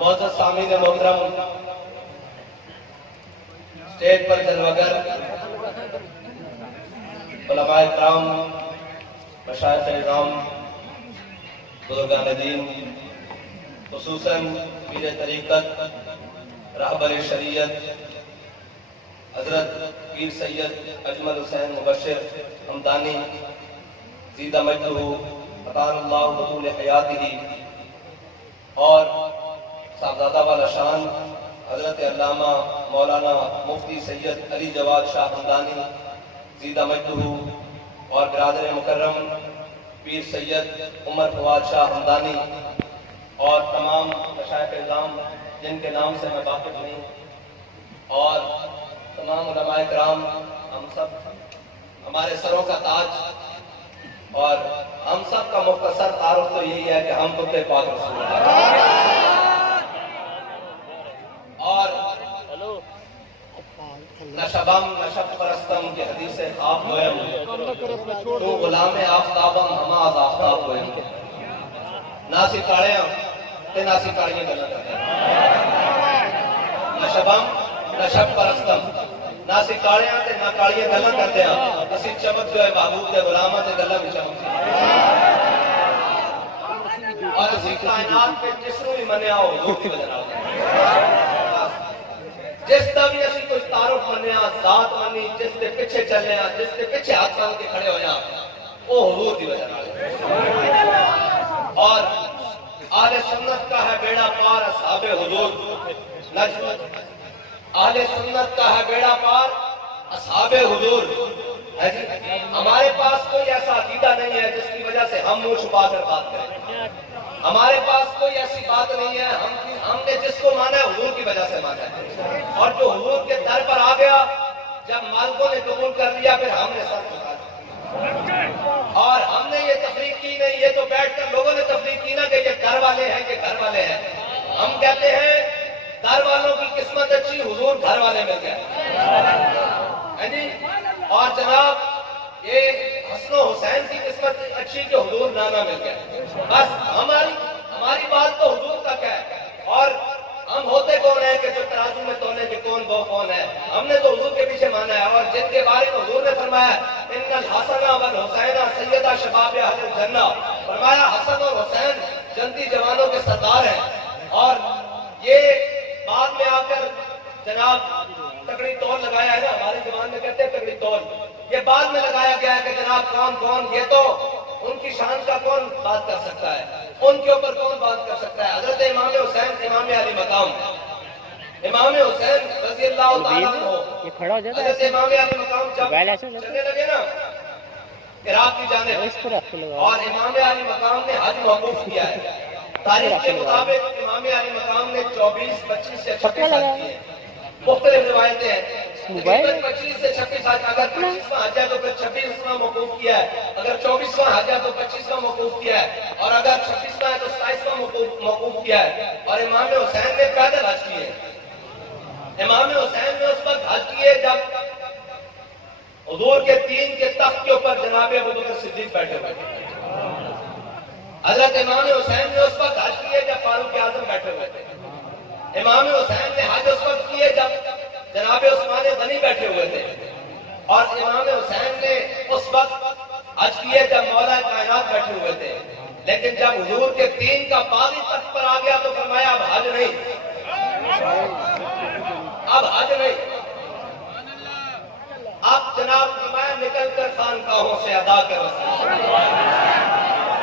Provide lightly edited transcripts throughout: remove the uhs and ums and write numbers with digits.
معزز سامعین محترم، اسٹیج پر جلوگر علماء کرام، مشائخ اعظام، بزرگان دین، خصوصاً پیر طریقت، رہبر شریعت حضرت پیر سید اجمل حسین مبشر حمدانی زیدہ مجدہ عطا اللہ بطول حیاتہ، اور صاحبزادہ والا شان حضرت علامہ مولانا مفتی سید علی جواد شاہ حمدانی زیدہ مجدہ، اور برادر مکرم پیر سید عمر فواد شاہ حمدانی، اور تمام مشائخ اعظام جن کے نام سے میں واقف نہیں، اور تمام علماء کرام، ہم سب ہمارے سروں کا تاج، اور ہم سب کا مختصر تعارف تو یہی ہے کہ ہم کتے پاک رسول اللہ، اور نشبم نشب پرستم کی حدیث خواب ہوئے تو غلام آفتابم ہما از آفتاب ہوئے ناسی کاڑیاں تے ناسی کاڑیاں گلہ کرتے ہیں، نشبم نشب پرستم ناسی کاڑیاں تے نا کاڑیاں گلہ کرتے ہیں، اسی چمک جو ہے محبوب دے غلامہ تے گلہ بھی چمک اور اسی کائنات پہ جس رو بھی منیا ہو حضور کی وجہ ہوتا ہے، جس دا بھی اسی کوئی تعارف منیا، ذات منی، جس دے پیچھے چلے ہیں، جس دے پیچھے ہاتھ پال کے کھڑے ہو جائیں، وہ حضور کی وجہ ہوتا ہے۔ اور اہل سنت کا ہے بیڑا پار اصحاب حضور نجم، اہل سنت کا ہے بیڑا پار اصحاب حضور۔ ہمارے پاس کوئی ایسا عقیدہ نہیں ہے جس کی وجہ سے ہم منہ چھپا کر بات کریں، ہمارے پاس کوئی ایسی بات نہیں ہے، ہم نے جس کو مانا ہے حضور کی وجہ سے مانا ہے، اور جو حضور کے در پر آ گیا، جب مالکوں نے قبول کر لیا پھر ہم نے سر جھکا دیا، اور ہم نے یہ تفریق کی نہیں، یہ تو بیٹھ کر لوگوں نے تفریق کی نا کہ یہ گھر والے ہیں، یہ گھر والے ہیں، ہم کہتے ہیں در والوں کی قسمت اچھی، حضور گھر والے مل گئے، اور جناب یہ حسن و حسین کی قسمت اچھی کہ حضور نانا مل گئے، بس ہماری بات تو حضور تک ہے، اور ہم ہوتے کون ہیں کہ جو ترازو میں تولے کہ کون وہ کون ہے، ہم نے تو حضور کے پیچھے مانا ہے، اور جن کے بارے میں حضور نے فرمایا ان الحسن والحسین سیدہ شباب اہل الجنہ، فرمایا حسن اور حسین جنتی جوانوں کے سردار ہیں، اور یہ بعد میں آ کر جناب تکڑی تول لگایا ہے نا، ہماری زبان میں کہتے ہیں تکڑی تول، یہ بعد میں لگایا گیا ہے کہ جناب کون یہ تو ان کی شان کا کون بات کر سکتا ہے، ان کے اوپر کون بات کر سکتا ہے۔ حضرت امام حسین امام علی مقام، امام حسین رضی اللہ تعالیٰ عنہ، حضرت امام علی مقام جب چلنے لگے نا عراق کی جانب، اور امام علی مقام نے حج موقوف کیا ہے، تاریخ کے مطابق امام علی مقام نے 24، 25 سے 26 حج کیے، مختلف روایتیں ہیں، 25 سے 26 حج، اگر 25واں حج ہے تو پھر 26واں موقوف کیا ہے، اگر 24واں حج ہے تو 25واں موقوف کیا ہے، اور اگر 26واں ہے تو 27واں موقوف کیا ہے، اور امام حسین نے پیدل حج کیے، امام حسین نے اس وقت حج کیے جب حضور کے تین کے تخت کے اوپر جناب ابوبکر صدیق بیٹھے ہوئے تھے، حضرت امام حسین نے اس وقت حج کیے جب فاروق اعظم بیٹھے ہوئے تھے، امام حسین نے حج اس وقت کیے جب جناب عثمان غنی بیٹھے ہوئے تھے، اور امام حسین نے اس وقت حج کیے جب مولا کائنات بیٹھے ہوئے تھے، لیکن جب حضور کے تین کا باغی تخت پر آ گیا تو فرمایا اب حج نہیں، اب حج نہیں، اب جناب فرمایا نکل کر خانقاہوں سے ادا کر رسول،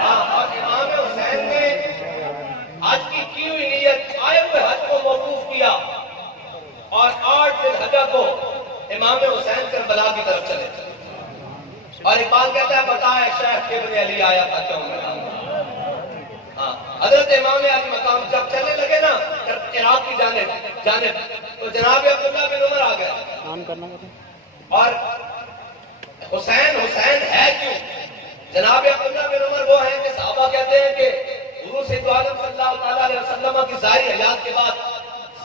اور امام حسین نے حج کی ہوئی نیت آئے ہوئے حج کو موقوف کیا، اور 8 ذی الحجہ کو امام حسین کربلا کی طرف چلے، اور اقبال کہتا ہے بتائے شیخ ابن علی آیا تھا کیوں میدان، حضرت امام علی مقام جب چلنے لگے نا عراق کی جانب تو جناب عبداللہ بن عمر آ گئے، اور حسین ہے کیوں؟ جناب عبداللہ بن عمر وہ ہیں کہ صحابہ کہتے ہیں کہ حضور سید عالم صلی اللہ علیہ وسلم کی ظاہری حیات کے بعد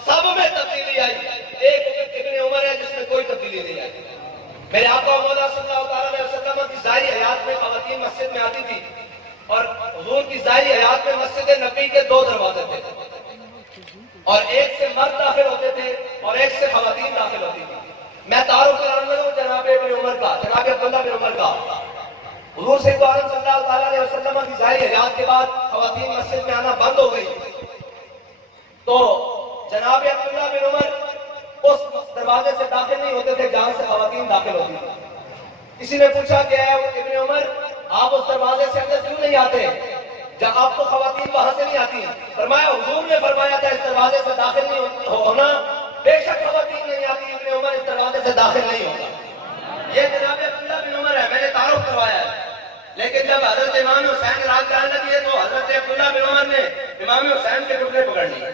سب میں تبدیلی آئی، ایک ابن عمر ہے جس میں کوئی تبدیلی نہیں آئی، میرے آقا مولا صلی اللہ علیہ وسلم کی ظاہری حیات میں خواتین مسجد میں آتی تھی، اور حضور کی ظاہری حیات میں مسجد نبی کے 2 دروازے تھے، اور ایک سے مرد داخل ہوتے تھے اور ایک سے خواتین داخل ہوتی تھی. میں تعارف کرانے لگا ہوں جناب ابن عمر کا، جناب عبداللہ بن عمر کا. حضور سید عالم صلی اللہ علیہ وسلم کی ظاہری حیات کے بعد خواتین مسجد میں آنا بند ہو گئی. تو جناب عبداللہ بن عمر اس دروازے سے داخل نہیں ہوتے تھے جہاں سے خواتین داخل ہوتی تھی. کسی نے پوچھا کہ اے ابن عمر آپ اس دروازے سے اندر کیوں نہیں آتے جہاں آپ کو خواتین وہاں سے نہیں آتی؟ فرمایا حضور نے فرمایا تھا اس دروازے سے داخل نہیں ہونا، بے شک خواتین نہیں آتی، ابن عمر اس دروازے سے داخل نہیں ہوگا. یہ جناب عبداللہ بن عمر ہے، میں نے تعارف کروایا ہے. لیکن جب حضرت امام حسین رات جانے لگی ہے تو حضرت عبداللہ بن عمر نے امام حسین کے ٹکڑے پکڑ لیے.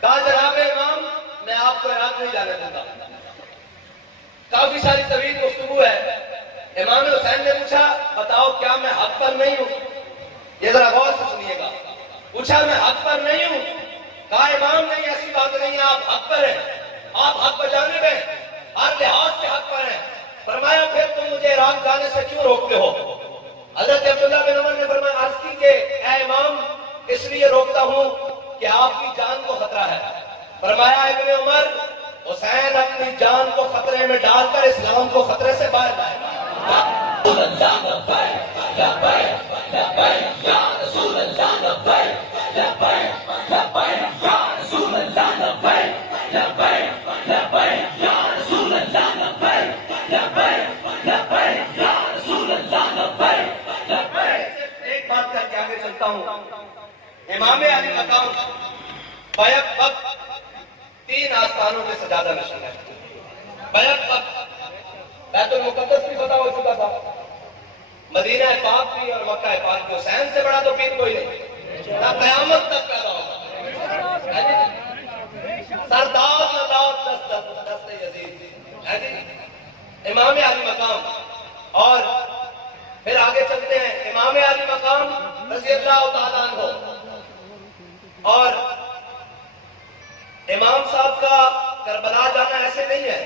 کہا جناب امام میں آپ کو رات نہیں جانے دوں گا. کافی ساری طویل گفتگو ہے. امام حسین نے پوچھا بتاؤ کیا میں حق پر نہیں ہوں؟ یہ ذرا غور سے سنیے گا. پوچھا میں حق پر نہیں ہوں؟ کہا امام نہیں ایسی بات نہیں ہے، آپ حق پر ہیں، آپ حق پر جانے میں ہر لحاظ سے حق پر ہیں. فرمایا پھر تم مجھے عراق جانے سے کیوں روکتے ہو؟ حضرت عبداللہ بن عمر نے فرمایا عرض کی کہ اے امام اس لیے روکتا ہوں کہ آپ کی جان کو خطرہ ہے. فرمایا ابن عمر حسین اپنی جان کو خطرے میں ڈال کر اسلام کو خطرے سے باہر لائے گا. ایک بات کر کے آگے چلتا ہوں. امام علی مقام بیک وقت 3 آستانوں میں سجادہ نشین ہے. بیک وقت بیت المقدس بھی فتح ہو چکا تھا، مدینہ پاک بھی اور مکہ پاک بھی. حسین سے بڑا تو پیر کوئی نہیں، نہ قیامت تک پیدا ہوگا. سردار نداد دست یزید امام علی مقام. اور پھر آگے چلتے ہیں. امام علی مقام رضی اللہ تعالیٰ عنہ اور امام صاحب کا کربلا جانا ایسے نہیں ہے.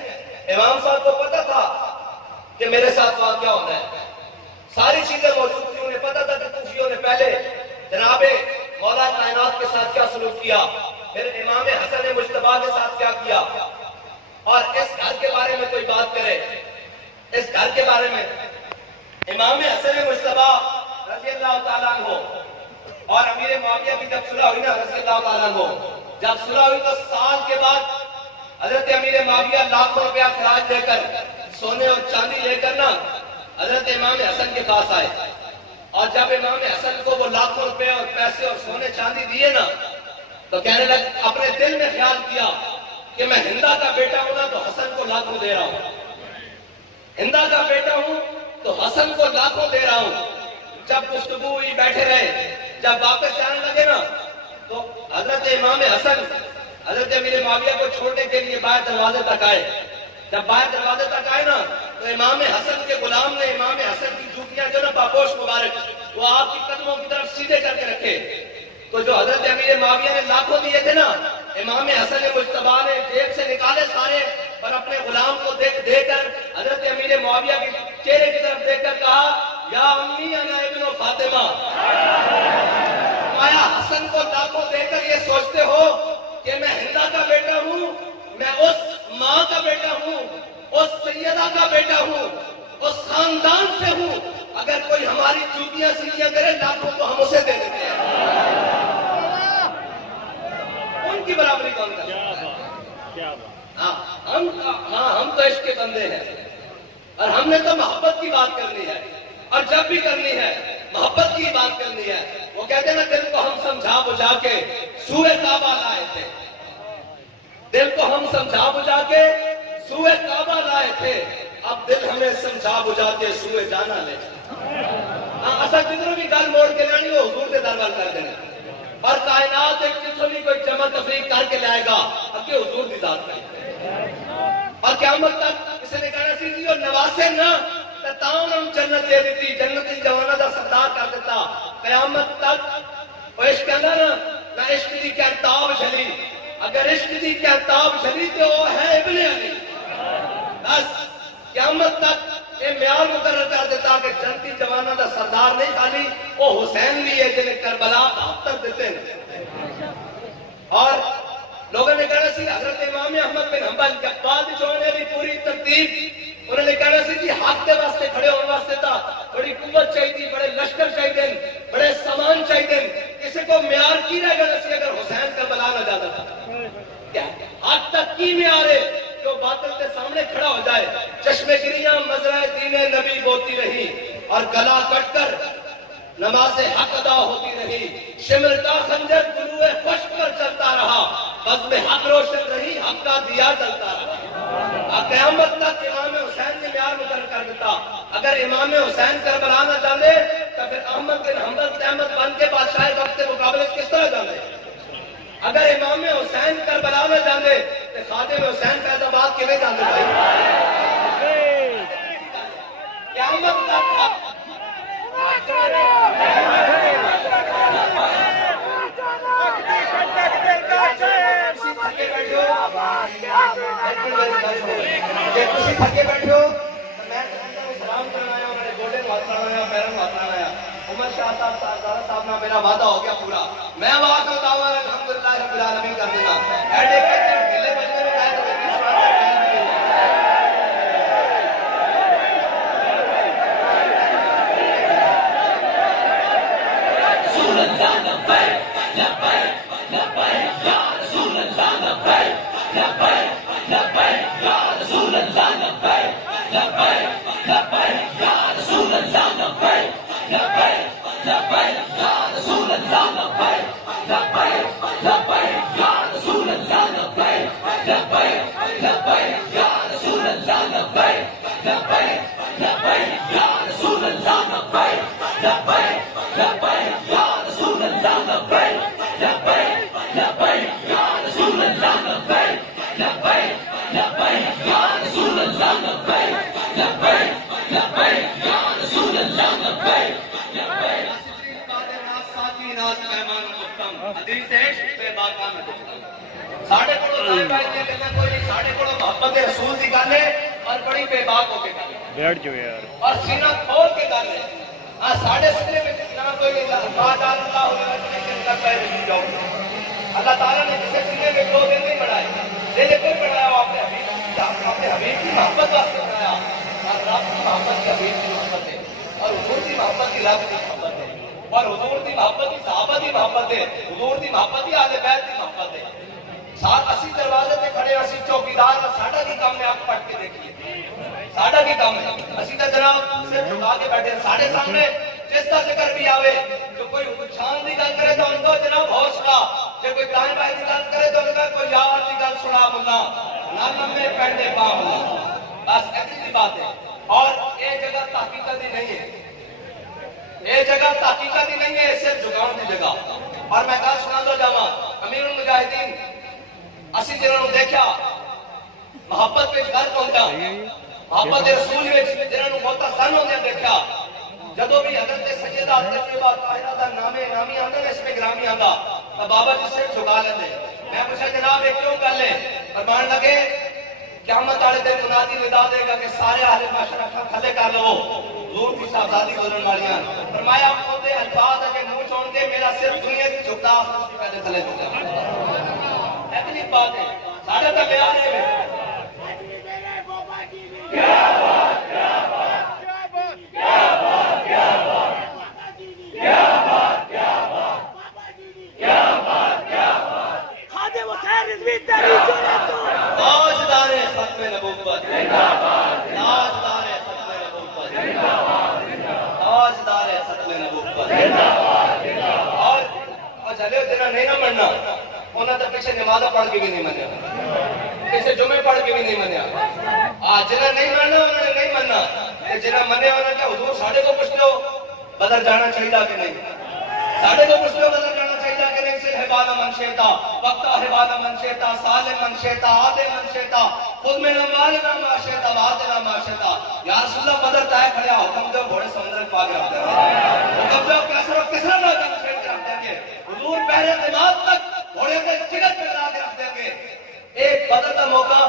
امام صاحب کو پتا تھا کہ میرے ساتھ وہاں کیا ہونا ہے، ساری چیزیں موجود تھی. انہیں پتا تھا کہ کوفیوں نے پہلے جناب مولا کائنات کے ساتھ کیا سلوک کیا، پھر امام حسن مجتبیٰ کے ساتھ کیا کیا. اور اس گھر کے بارے میں کوئی بات کرے، اس گھر کے بارے میں امام حسن مجتبیٰ رضی اللہ تعالیٰ عنہ اور امیر معاویہ کی جب صلح ہوئی نا رضی اللہ تعالیٰ عنہ، جب صلح ہوئی تو سال کے بعد حضرت امیر معاویہ لاکھوں روپیہ خراج دے کر سونے اور چاندی لے کر نا حضرت امام حسن کے پاس آئے. اور جب امام حسن کو وہ لاکھوں روپے اور پیسے اور سونے چاندی دیے نا تو کہنے لگ اپنے دل میں خیال کیا کہ میں ہندا کا بیٹا ہوں نا تو حسن کو لاکھوں دے رہا ہوں، ہندا کا بیٹا ہوں تو حسن کو لاکھوں دے رہا ہوں. جب گفتگو ہوئی بیٹھے رہے، جب واپس جانے لگے نا تو حضرت امام حسن حضرت امیر معاویہ کو چھوڑنے کے لیے باہر دروازے تک آئے. جب باہر دروازے تک آئے نا تو امام حسن کے غلام نے امام حسن کی جوتیاں جو نا پاپوش مبارک وہ آپ کی قدموں کی طرف سیدھے کر کے رکھے. تو جو حضرت امیر معاویہ نے لاکھوں دیے تھے نا امام حسن مجتبیٰ نے جیب سے نکالے سارے اور اپنے غلام کو دے کر حضرت امیر معاویہ کے چہرے کی طرف دیکھ کر کہا یا امی انا ابن فاطمہ. آیا حسن کو لاکھوں دے کر یہ سوچتے ہو کہ میں ہندا کا بیٹا ہوں، میں اس ماں کا بیٹا ہوں، اس سیدہ کا بیٹا ہوں، اس خاندان سے ہوں، اگر کوئی ہماری چوٹیاں سیدھیاں کرے لاکھوں تو ہم اسے دے دیتے ہیں. ان کی برابری کون کر سکتا ہے؟ ہم تو عشق کے بندے ہیں اور ہم نے تو محبت کی بات کرنی ہے اور جب بھی کرنی ہے محبت کی بات کرنی ہے. وہ کہتے ہیں نا دل کو ہم سمجھا بجھا کے سوئے کعبہ لائے تھے، دل کو ہم سمجھا بجھا کے سوئے کعبہ لائے تھے، اب دل ہمیں سمجھا بجھا کے سوئے جانا لے. اصل جتنے بھی گل موڑ کے لانی وہ حضور کے دربار کر دینا اور کائنات ایک جتنے بھی کوئی جمع تفریق کر کے لائے گا اب یہ حضور کی ذات کرے. اور قیامت تک کسی نے کہنا سی اور نواسے نہ تاؤں ہم جنت دے دیتی، جنت ان جوانہ دا سردار کر دیتا. قیامت تک وہ عشق کہنا نہ عشق دی کہتاب جلی، اگر عشق دی کہتاب جلی تو وہ ہے ابن علی. بس قیامت تک یہ معیار مقرر کر دیتا کہ جنتی جوانہ دا سردار نہیں خالی وہ حسین بھی ہے جنہیں کربلا 72 دیتے ہیں. اور احمد بن حنبل جب بادشاہ نے بھی پوری ترتیب انہوں نے کہنا سی جی حق کے واسطے کھڑے ہونے واسطے تھا بڑی قوت چاہیے بڑے لشکر چاہیے بڑے سامان چاہیے کسی کو معیار کی رہ گیا سی اگر حسین کربلا نہ جاتا تھا حق تک کی معیار ہے جو باطل کے سامنے کھڑا ہو جائے چشمے گریاں مزرعہ دین نبی بوتی رہی اور گلا کٹ کر نماز حق ادا ہوتی رہی شمر کا خنجر گلوئے خشک پر چلتا رہا بس میں حق روشن رہی حق کا دیا چلتا رہا قیامت تک امام حسین نے معیار مقرر کر دیتا اگر امام حسین کربلا نہ جانے تو پھر احمد بن حنبل قیامت بن کے بادشاہ وقت کے مقابلے کس طرح جانے اگر امام حسین کربلا نہ جانے تو خادم حسین فیض آباد کیویں جانے بھائی قیامت تک تھکے بیٹھے ہو میں سلام کرنا آیا انہوں نے گوڈے میں ہاتھ لایا پیروں میں ہاتھ لایا عمر شاہ صاحب صاحب نہ میرا وعدہ ہو گیا پورا میں وہاں کا دعویٰ الحمدللہ رب العالمین کر دینا ایڈے کہتے ہیں گلے بجنے میں کہتے ہیں ساڑھے کوئی محبت رسول کی گل ہے اور بڑی بے باک ہو کے گل بیٹھ جو یار اور سینہ کھول کے گل ہے ہاں ساڑھے سینے میں نہ کوئی اللہ تعالیٰ نے جسے سینے میں 2 دن نہیں بڑھائے دل کوئی بڑھایا وہ اپنے حبیب کی محبت واسطے بڑھایا اور رب کی محبت کی حبیب کی محبت ہے اور حضور کی محبت کی رب کی محبت ہے اور حضور کی محبت کی صحابہ کی محبت ہے حضور کی محبت کی اہل بیت کی محبت ہے ساتھ اسی دروازے پہ کھڑے اسی چوکیدار اور ساڈا کی کام ہے آپ پڑھ کے دیکھیے ساڈا کی کام ہے اسی تو جناب صرف جھکا کے بیٹھے ساڈے سامنے جس کا ذکر بھی آوے جو کوئی شان کی گل کرے تو ان کو جناب حوصلہ جو کوئی دائیں بائیں کی گل کرے تو ان کا کوئی یار کی گل سنا ملا نہ لمبے پینڈے پا ملا بس ایسی بات ہے اور یہ جگہ تحقیقت ہی نہیں ہے یہ جگہ تحقیقت ہی نہیں ہے صرف جھکاؤں کی جگہ اور میں کہا سنا تو جاواں امیر المجاہدین اسی جنہوں نے دیکھا محبت پہ گھر پہنچا محبت رسول جنہوں نے بہت سن ہونے دیکھا جدو بھی حضرت سیدہ طیبہ طاہرہ دا نامی آندا اس میں گرامی آندا تو بابا جس سے جھکا لیندے میں پوچھا جناب یہ کیوں گل ہے فرمان لگے قیامت والے دن منادی ندا دے گا کہ سارے اہل معاشرہ کھلے کر لو حضور کی شہزادی گزرن والیاں فرمایا اودے الفاظ اگے منہ چھوڑ کے میرا صرف دنیا کی جھکتا اس کی پہلے تھلے ہو جا ایسی بات ہے ساڈا تے بیان ہے کیا بات کیا بات کیا بات کیا بات کیا بات کیا بات کیا بات کیا بات خادم حسین رضوی تیری جرأت تاجدار ختم نبوت زندہ باد تاجدار ختم نبوت زندہ باد تاجدار ختم نبوت زندہ باد اور چلے جنہاں نہیں نہ مننا انہاں تے پیچھے نماز پڑھ کے بھی نہیں منیا کسے جمعے پڑھ کے بھی نہیں منیا جنہاں نہیں مننا انہوں نے نہیں مننا جنہاں منیا انہوں نے کہا حضور ساڑھے کو پوچھ لو بدل جانا چاہیے کہ نہیں ساڑھے کو پوچھ لو بدل جانا چاہیے کہ نہیں سے حبانا من شیطا وقتا حبانا من شیطا سالم من شیطا آدے من شیطا خود میں نمالنا ما شیطا وعدنا ما شیطا یا رسول اللہ بدل تائے کھڑیا حکم دو گھوڑے سمندر پاک رکھ دیں گے حکم دو کیسر و کسرہ نہ جانا شیط رکھ دیں گے حضور پہلے قیمات تک گھوڑے کے چگت پہ لا کے رکھ دیں گے ایک بدل کا موقع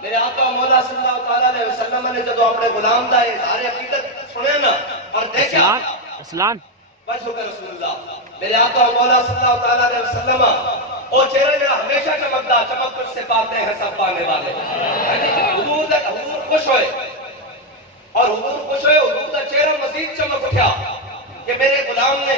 میرے آقا مولا صلی اللہ علیہ وسلم نے جب اپنے غلام دا اظہار عقیدت سنے نا اور دیکھا اسلام بس ہو رسول اللہ میرے آقا مولا صلی اللہ علیہ وسلم اور چہرہ جڑا ہمیشہ چمکدا، چمک تجھ سے پاتے ہیں سب پانے والے. حضور خوش ہوئے، اور حضور خوش ہوئے، حضور کا چہرہ مزید چمک اٹھا کہ میرے غلام نے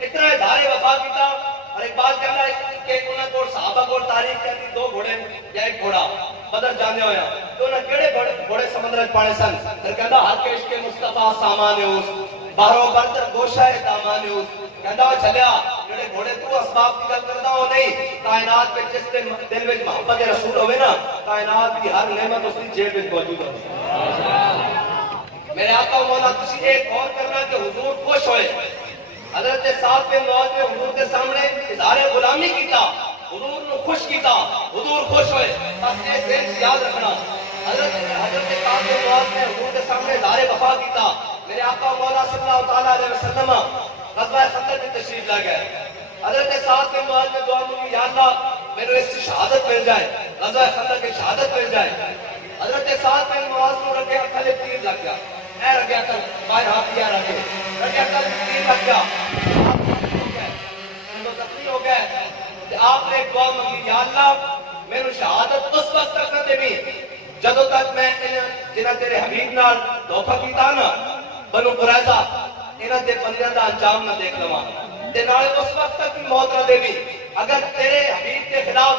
اتنا اظہار وفا کیتا. اور ایک بات کہنا ہے کہ انہوں کو صحابہ کو تاریخ کہتی 2 گھوڑے یا 1 گھوڑا بدر جانے ہویا تو انہوں کیڑے گھوڑے سمندر پانے سن. پھر کہندا ہر کے عشق مصطفیٰ سامان اس باہروں برتر گوشہ دامان اس. کہندا چلیا جڑے گھوڑے تو اسباب کی گل کردا ہو نہیں، کائنات میں جس دل وچ محبت رسول ہوئے نا، کائنات کی ہر نعمت اس کی جیب وچ موجود ہوئے. میرے آقا و مولا تسی ایک اور کرنا کہ حضور خوش ہوئے. حضرت سعد بن معاذ نے حضور کے سامنے اظہار غلامی کیتا، حضور نے خوش کیتا، حضور خوش ہوئے. بس یہ ذہن سے یاد رکھنا. حضرت سعد بن معاذ نے حضور کے سامنے اظہار وفا کیتا. میرے آقا و مولا صلی اللہ تعالیٰ علیہ وسلم غزوہ خندق کی تشریف لے گئے. حضرت سعد بن معاذ نے دعا مانگی، یا اللہ میرے اس کی شہادت مل جائے، غزوہ خندق کی شہادت مل جائے. حضرت سعد بن معاذ کو رکھے کھلے تیر لگ گیا، اے رکھیا کل بائیں ہاتھ کیا رکھے رکھیا کل تیر لگ گیا، زخمی ہو گئے. آپ نے ایک دعا مانگی، یا اللہ میرے شہادت اس وقت تک نہ دینی جدوں تک میں جنہاں تیرے حبیب نال دھوکا کیتا نا بنو قریظہ انہاں دے بندیاں دا انجام نہ دیکھ لواں. تے نال اس وقت تک بھی موت نہ دینی. اگر تیرے حبیب کے خلاف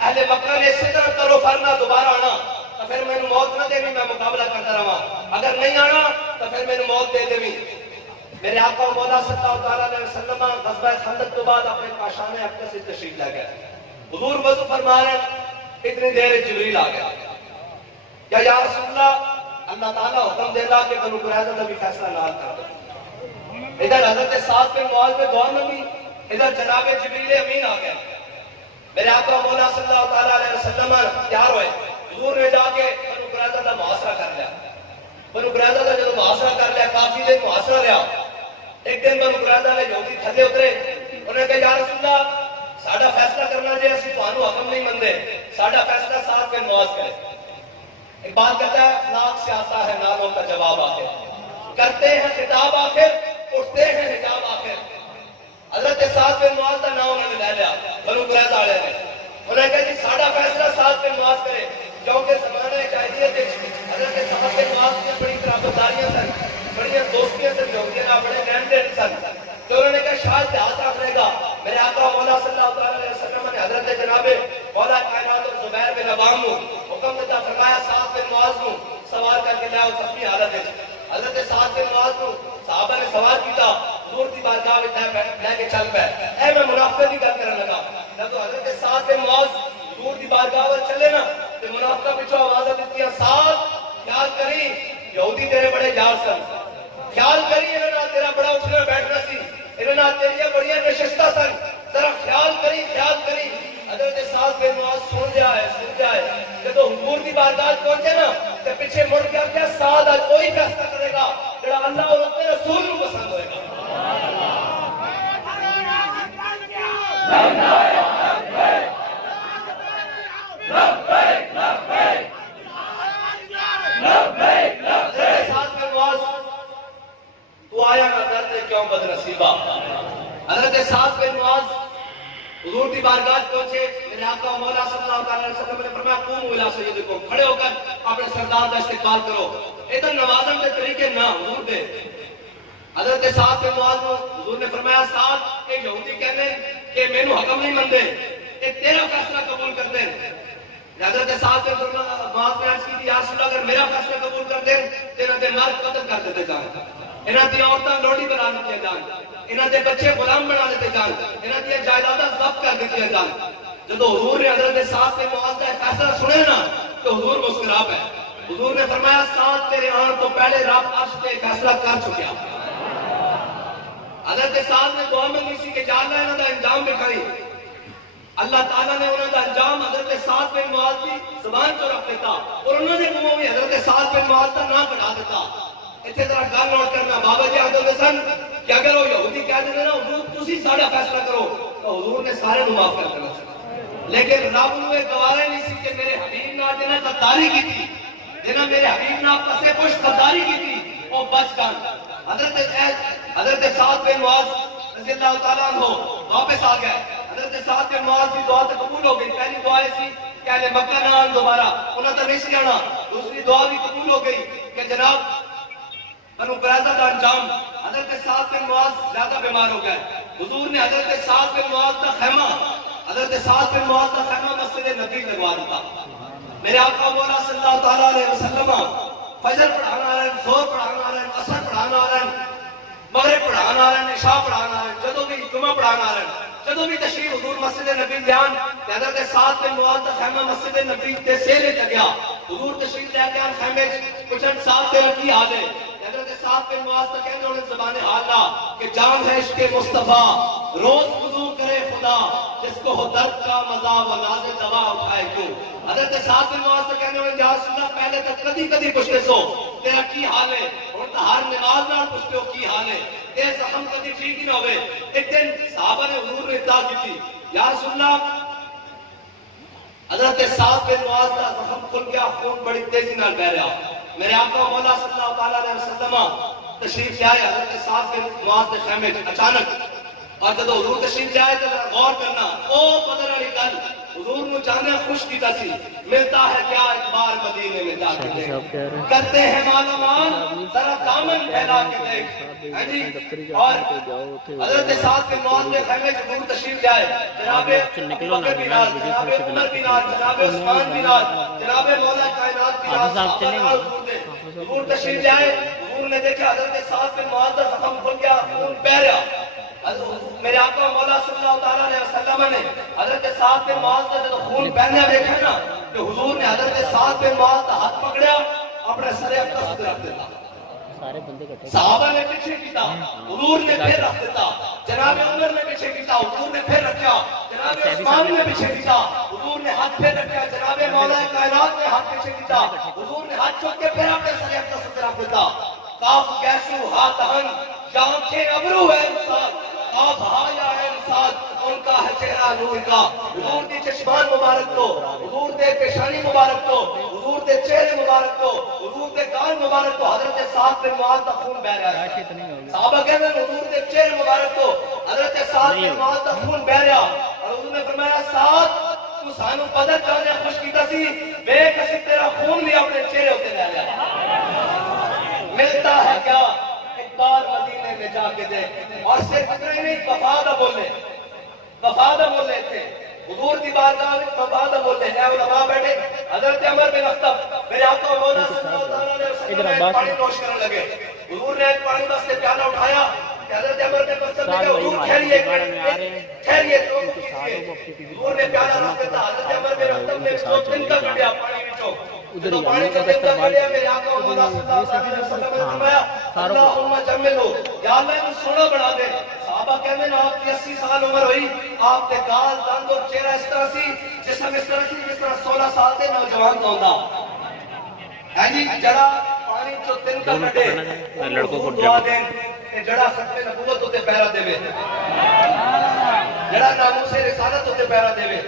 اہل مکہ نے اسی طرح کرو فرنا دوبارہ آنا تو پھر میں موت نہ دینی، میں مقابلہ کرتا رہا. اگر نہیں آنا تو پھر میں موت دے دینی. میرے آقا و مولا صلی اللہ تعالیٰ علیہ وسلم غزوہ خندق تو بعد اپنے کاشان اقدس سے تشریف لے گئے. حضور وضو فرما رہے ہیں، اتنی دیر جبریل آ گیا. کیا یا رسول اللہ، اللہ تعالیٰ حکم دیتا کہ بنو قریظہ کا بھی فیصلہ نہ کر دو. ادھر حضرت سعد بن معاذ میں دعا مانگی، ادھر جناب جبریل امین آ گئے. میرے آقا و مولا صلی اللہ تعالیٰ علیہ وسلم تیار ہوئے. حضور نے جا کے بنو قریظہ کا محاصرہ کر لیا. بنو قریظہ کا جب محاصرہ کر لیا، کافی دن محاصرہ رہا. ایک دن بنو قریظہ نے یہودی تھلے اترے، انہوں نے کہا یا رسول اللہ ساڈا فیصلہ کرنا جے اسی تانوں حکم نہیں مندے، ساڈا فیصلہ سعد بن معاذ کرے. ایک بات کہتا ہے اخلاق سے آتا ہے ناموں کا جواب آخر، کرتے ہیں خطاب آخر، اٹھتے ہیں حجاب آخر. حضرت سعد بن معاذ کا نام انہوں نے لے لیا بنو قریظہ والے نے. انہوں نے کہا جی ساڈا فیصلہ سعد بن معاذ کرے، کیونکہ زمانہ جاہلیت حضرت سعد بن معاذ کی بڑی قرابتداریاں سن، بڑی دوستیاں سن، یہودیاں بڑے لین دین سن. تو انہوں نے کہا شاید دیہات رکھ لے گا. میرے آقا مولا صلی اللہ علیہ وسلم نے حضرت جناب مولا کائنات اور زبیر بن عوام کو حکم دیتا، فرمایا سعد بن معاذ کو سوار کر کے لاؤ زخمی حالت ہے. حضرت سعد بن معاذ کو صحابہ نے سوار کیتا، حضور کی بارگاہ میں لے کے چل پے. اے میں منافقت کی گل کرنے لگا. جب حضرت سعد بن معاذ حضور کی بارگاہ میں چلے نا تو منافقہ پیچھے آوازیں دیتی ہیں، سعد خیال کری یہودی تیرے بڑے یار سن، خیال کری انہوں نے تیرا بڑا اٹھنا بیٹھنا سی، انہوں نے تیریاں بڑیاں نشستہ سن، ذرا خیال کری خیال کری. حضرت سعد بن معاذ سن جائے جب حضور کی بارگاہ پہنچے نا تو پیچھے مڑ کے کیا سعد آج کوئی فیصلہ کرے گا جڑا اللہ اور اپنے رسول کو پسند ہوئے گا. حضرت سعد بن معاذ تو آیا نہ کرتے کیوں بد نصیبہ. حضرت سعد بن معاذ حضور کی بارگاہ پہنچے. میرے آقا و مولا صلی اللہ علیہ وسلم نے فرمایا قوموا الی سیدکم، کھڑے ہو کر اپنے سردار کا استقبال کرو. ادھر نوازم کے طریقے نہ حضور دے. حضرت سعد بن معاذ کو حضور نے فرمایا سعد ایک یہودی کہنے کہ مینوں حکم نہیں مندے، ایک تیرا فیصلہ قبول کر دیں. حضرت سعد بن معاذ نے عرض کی یا رسول اللہ اگر میرا فیصلہ قبول کر دیں تیرا دے مرد قتل کر دیتے جائیں، انہاں دی عورتاں لوڑی بنا دیتے جائیں، انہاں دے بچے غلام بنا دیتے جائیں، انہاں دی جائیداداں ضبط کر دیتے جائیں. جب حضور نے حضرت سعد بن معاذ کا فیصلہ سنے نا تو حضور مسکرا پے. حضور نے فرمایا سعد تیرے آن تو پہلے رب عرش پہ فیصلہ کر چکیا. حضرت سعد نے دعا مانگی سی کہ یا اللہ انہاں دا انجام دکھائی. اللہ تعالیٰ نے انہوں دا انجام حضرت سعد بن معاذ کی زبان چ رکھ دیتا اور انہوں نے منہوں بھی حضرت سعد بن معاذ کا نام کٹا دیتا. اتنے طرح گل نوٹ کرنا بابا جی آدھے سن کہ اگر وہ یہودی کہہ دیتے نا حضور تسی ساڈا فیصلہ کرو تو حضور نے سارے معاف کر دینا. لیکن رب نے گوارا نہیں سی کہ میرے حبیب نے جنہیں غداری کی تھی، جنہیں میرے حبیب نے پسے پشت غداری کی تھی وہ بچ گئے. حضرت سعد بن معاذ رضی اللہ تعالیٰ عنہ واپس آ گئے. حضرت سعد بن معاذ کی دعا تو قبول ہو گئی. پہلی دعا ایسی کہ اہل مکہ نہ آن دوبارہ, انہوں نے نہیں سی آنا. دوسری دعا بھی قبول ہو گئی کہ جناب بنو قریظہ کا انجام. حضرت سعد بن معاذ زیادہ بیمار ہو گئے. حضور نے حضرت سعد بن معاذ کا خیمہ مسجد نبی لگوا دیا. میرے آقا مولا صلی اللہ تعالیٰ علیہ وسلم فجر پڑھانا رہے, زور پڑھانا رہے, عصر پڑھانا رہے, مغرب پڑھانا رہے, عشاء پڑھانا رہے, جدوں بھی جمعہ پڑھانا رہے, جدوں بھی تشریف حضور مسجد نبی دیان حضرت سعد بن معاذ کا خیمہ مسجد نبی تے سیلے لگیا. حضور تشریف لے کے آن خیمے کچھ ساتھ سے رکھی حال ہے. حضرت سعد بن معاذ کا کہنے انہیں زبان حالہ کہ جان ہے عشق مصطفیٰ, روز وضو کرے خدا, جس کو ہو درد کا مزہ و ناز دوا اٹھائے کیوں. حضرت سعد بن معاذ سے کہنے انہیں یا رسول اللہ پہلے تک کدی کدی پوچھتے سو تیرا کی حال ہے, اور ہر نماز نال پوچھتے ہو کی حال ہے, اے زخم کدی ٹھیک ہی نہ ہوئے. ایک دن صحابہ نے حضور نے اطلاع کی تھی, یا رسول اللہ حضرت سعد بن معاذ کا زخم کھل گیا, خون بڑی تیزی نال بہ رہا. میرے آقا مولا صلی اللہ تعالیٰ علیہ وسلم تشریف لے آئے حضرت سعد بن معاذ کے خیمے اچانک. اور جب حضور تشریف لے آئے تو غور کرنا, او بدر علی گل حضور نو جانے خوش کی تسی ملتا ہے کیا ایک بار مدینے میں جا کے دیکھ, کرتے ہیں مالا مال ذرا دامن پھیلا کے دیکھ. اور حضرت سعد بن معاذ کے خیمے حضور تشریف لے آئے, جناب ابوبکر بلال, جناب عمر بلال, جناب عثمان بلال, جناب مولا کائنات بلال حضور تشریف لے آئے. حضور نے دیکھا حضرت سعد بن معاذ کا زخم کھل گیا, خون بہ رہا. میرے آقا مولا صلی اللہ تعالیٰ علیہ وسلم نے حضرت سعد بن معاذ کا جب خون بہنا دیکھا نا, کہ حضور نے حضرت سعد بن معاذ کا ہاتھ پکڑیا, اپنے سر اقدس پہ رکھ دیتا. صحابہ نے پیچھے کیتا, حضور نے پھر رکھ دیتا. جناب عمر نے پیچھے کیتا, حضور نے پھر رکھا. جناب عثمان نے پیچھے کیتا, حضور نے ہاتھ پھر رکھا. جناب مولا کائنات نے ہاتھ پیچھے کیتا, حضور نے ہاتھ چوک کے پھر اپنے سر اقدس پہ رکھ دیتا. کاف گیسو ہاتھ ہن جانکھیں ابرو ہے انسان, آپ ہایا ہے انسان, ان کا ہے چہرہ نور کا. حضور دی چشمان مبارک کو, حضور دے پیشانی مبارک کو, حضور دے چہرے مبارک کو, حضور دے کان مبارک کو حضرت سعد بن معاذ کا خون بہ رہا ہے. صحابہ کہتے ہیں حضور دے چہرے مبارک کو حضرت سعد بن معاذ کا خون بہ رہا. اور حضور نے فرمایا سعد تو سانو بدر جانے خوش کیتا سی, بے کسی تیرا خون بھی اپنے چہرے ہوتے لے لیا. ملتا ہے کیا ایک بار مدینے میں جا کے دیکھ. اور صرف اتنا ہی نہیں, وفادہ بولے تھے حضور کی بارگاہ میں, وفادہ بولے. اے علماء بیٹھے, حضرت عمر بن خطاب میرے آقا مولا صلی اللہ علیہ وسلم نے پانی نوش کرنے لگے. حضور نے ایک پانی واسطے پیالہ اٹھایا, حضرت عمر بن خطاب نے کہا حضور ٹھہریے, حضور نے پیالہ رکھ دیتا. حضرت عمر بن خطاب نے 2 دن تک کٹیا پانی وچوں. تو پانی کو دیتا کھڑیا, میرے آقا مولا صلی اللہ علیہ وسلم نے فرمایا اللہم جملو, یا اللہ انہوں سونا بنا دے. صحابہ کہنے نا آپ کی 80 سال عمر ہوئی, آپ کے گال دند اور چہرہ اس طرح سی, جسم اس طرح سی جس طرح 16 سال دے نوجوان کا ہوتا ہے جی. جڑا پانی جو 3 کا کٹے لڑکوں کو دعا دیں, جڑا ختم نبوت ہوتے پیرا دے وے, جڑا ناموس رسالت ہوتے پیرا دے وے,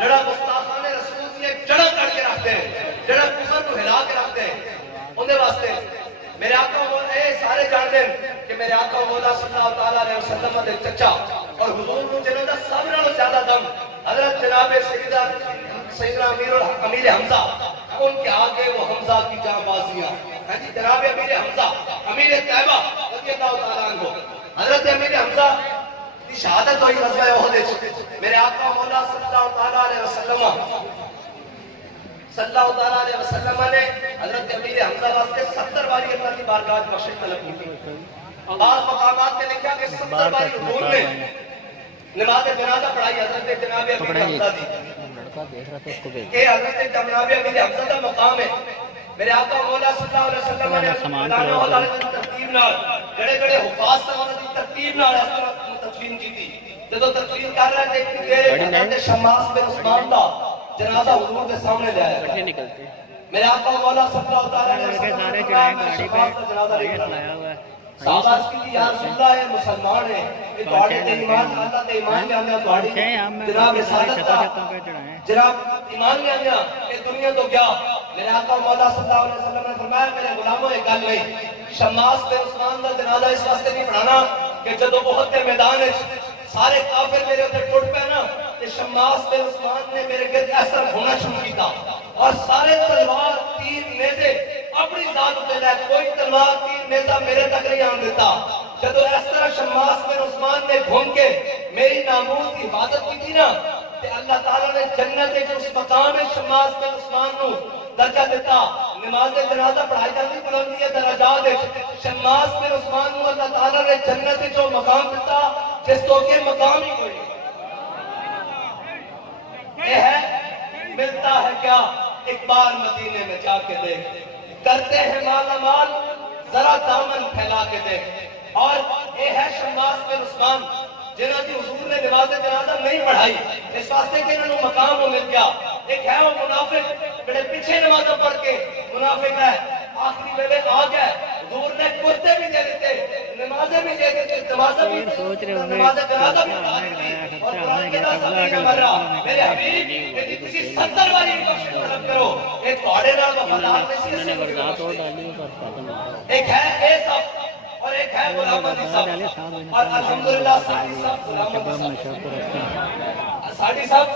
جڑا گستاخان رسول نے جڑا کر کے رکھتے ہیں, جڑا کفر کو ہلا کے رکھتے ہیں, انہیں واسطے میرے آقا اے سارے جان دیں کہ میرے آقا مولا صلی اللہ تعالیٰ علیہ وسلم دے چچا اور حضور کو جنہوں دا سب نال زیادہ دم حضرت جناب سیدنا امیر حمزہ, ان کے آگے وہ حمزہ کی جاں بازیاں. جناب امیر حمزہ امیر طیبہ رضی اللہ تعالیٰ عنہ, حضرت امیر حمزہ کی شہادت ہوئی غزوہ احد. میرے آقا مولا صلی اللہ تعالیٰ علیہ وسلم نے حضرت امیر حمزہ واسطے 70 باری اللہ کی بارگاہ میں بخشش طلب کی. بعض مقامات میں لکھا کہ 70 باری حضور نے نماز جنازہ پڑھائی حضرت جناب امیر حمزہ دی. کہ حضرت جناب امیر حمزہ کا مقام ہے. میرے آقا مولا صلی اللہ علیہ وسلم نے ترتیب نال جڑے جڑے حفاظ سلامت کی ترتیب نال تدفین کی تھی. جدو تدفین کر رہے تھے حضرت شماس بن عثمان کا جنازہ حضور کے سامنے لے آیا. میرے آقا مولا صلی اللہ علیہ وسلم نے شماس کا جنازہ لے آیا. صحابہ اس کی یا رسول اللہ ہے, مسلمان ہے, یہ دوڑے تے ایمان اللہ تے ایمان میں آنے دوڑی جناب رسالت کا جناب ایمان میں آنے کہ دنیا تو کیا. میرے آقا مولا صلی اللہ علیہ وسلم نے فرمایا میرے غلاموں ایک گل نہیں, شماس بن عثمان کا جنازہ اس واسطے نہیں پڑھانا کہ جدو احد کے میدان سارے کافر میرے اتنے ٹوٹ پہ نا کہ شماس بن عثمان نے میرے گرد ایسا ہونا شروع کیتا اور سارے تلوار تیر نیزے اپنی ذات پہ لے کوئی تلوار تیر نیزہ میرے تک نہیں آن دیتا جدو اس طرح شماس بن عثمان نے گھوم کے میری ناموس کی حفاظت کی تھی نا کہ اللہ تعالیٰ نے جنت جو اس مقام ہے شماس بن عثمان نو درجہ دیتا نماز جنازہ پڑھائی جاتی بلندی درجات شماس بن عثمان نو اللہ تعالیٰ نے جنت جو مقام دیتا جس تو کہ مقام ہی کوئی یہ ہے ملتا ہے کیا ایک بار مدینے میں جا کے دیکھ کرتے ہیں مالا مال ذرا دامن پھیلا کے دیکھ اور یہ ہے شماس بن عثمان جنہوں کی حضور نے نماز جنازہ نہیں پڑھائی اس واسطے کہ انہوں نے مقام ہو مل گیا ایک ہے وہ منافق بڑے پیچھے نمازہ پڑھ کے منافق ہے آخری ویلے آ گئے حضور نے کرتے بھی دے دیتے نمازیں بھی دے دیتے نمازہ بھی نماز جنازہ بھی پڑھا دیتی اور قرآن کے نازہ بھی نہ مر رہا میرے حبیب یعنی کسی 70 والی بخش طرف کرو ایک توڑے نال وفادار میں سے ایک ہے اے سب اور ایک ہے غلام علی صاحب اور الحمدللہ ساڑی صاحب